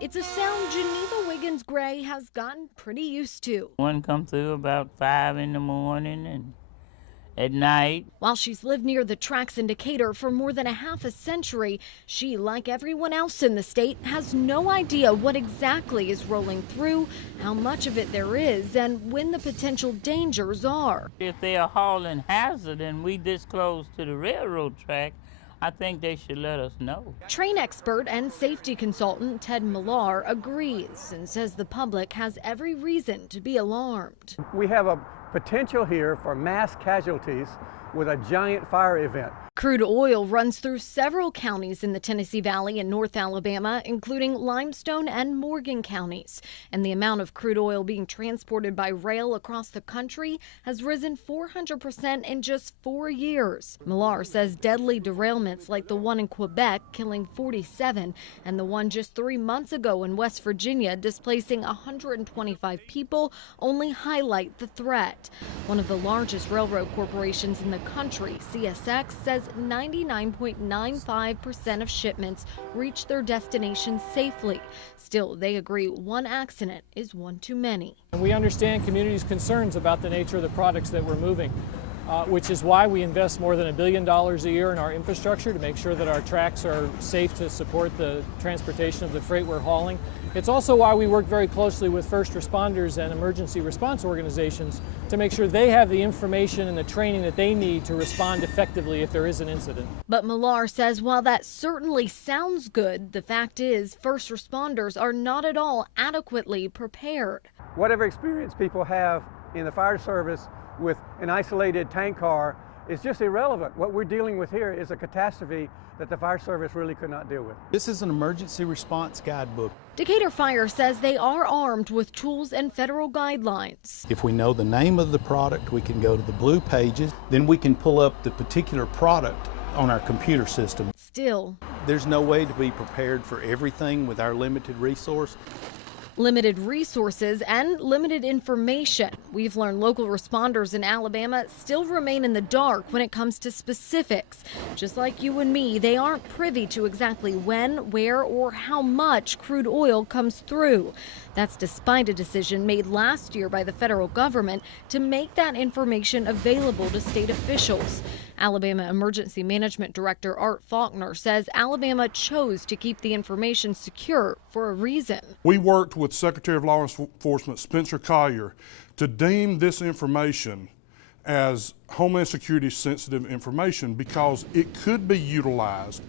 It's a sound Geneva Wiggins Gray has gotten pretty used to. One come through about 5 in the morning and at night. While she's lived near the tracks in Decatur for more than a half a century, she, like everyone else in the state, has no idea what exactly is rolling through, how much of it there is, and when the potential dangers are. If they are hauling hazard and we this close to the railroad track, I think they should let us know. Train expert and safety consultant Ted Millar agrees and says the public has every reason to be alarmed. We have a potential here for mass casualties with a giant fire event. Crude oil runs through several counties in the Tennessee Valley and North Alabama, including Limestone and Morgan counties. And the amount of crude oil being transported by rail across the country has risen 400% in just 4 years. Millar says deadly derailments like the one in Quebec, killing 47, and the one just 3 months ago in West Virginia, displacing 125 people, only highlight the threat. One of the largest railroad corporations in the country, CSX, says 99.95% of shipments reach their destinations safely. Still, they agree one accident is one too many. And we understand communities' concerns about the nature of the products that we're moving, which is why we invest more than $1 billion a year in our infrastructure to make sure that our tracks are safe to support the transportation of the freight we're hauling. It's also why we work very closely with first responders and emergency response organizations to make sure they have the information and the training that they need to respond effectively if there is an incident. But Millar says while that certainly sounds good, the fact is first responders are not at all adequately prepared. Whatever experience people have in the fire service with an isolated tank car is just irrelevant. What we're dealing with here is a catastrophe that the fire service really could not deal with. This is an emergency response guidebook. Decatur Fire says they are armed with tools and federal guidelines. If we know the name of the product, we can go to the blue pages, then we can pull up the particular product on our computer system. Still, there's no way to be prepared for everything with our limited resource. Limited resources and limited information. We've learned local responders in Alabama still remain in the dark when it comes to specifics. Just like you and me, they aren't privy to exactly when, where, or how much crude oil comes through. That's despite a decision made last year by the federal government to make that information available to state officials. Alabama Emergency Management Director Art Faulkner says Alabama chose to keep the information secure for a reason. We worked with Secretary of Law Enforcement Spencer Collier to deem this information as Homeland Security sensitive information because it could be utilized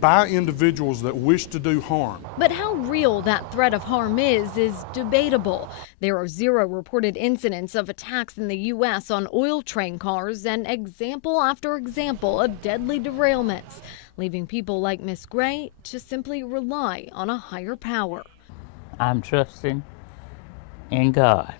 by individuals that wish to do harm. But how real that threat of harm is debatable. There are 0 reported incidents of attacks in the U.S. on oil train cars and example after example of deadly derailments, leaving people like Miss Gray to simply rely on a higher power. I'm trusting in God.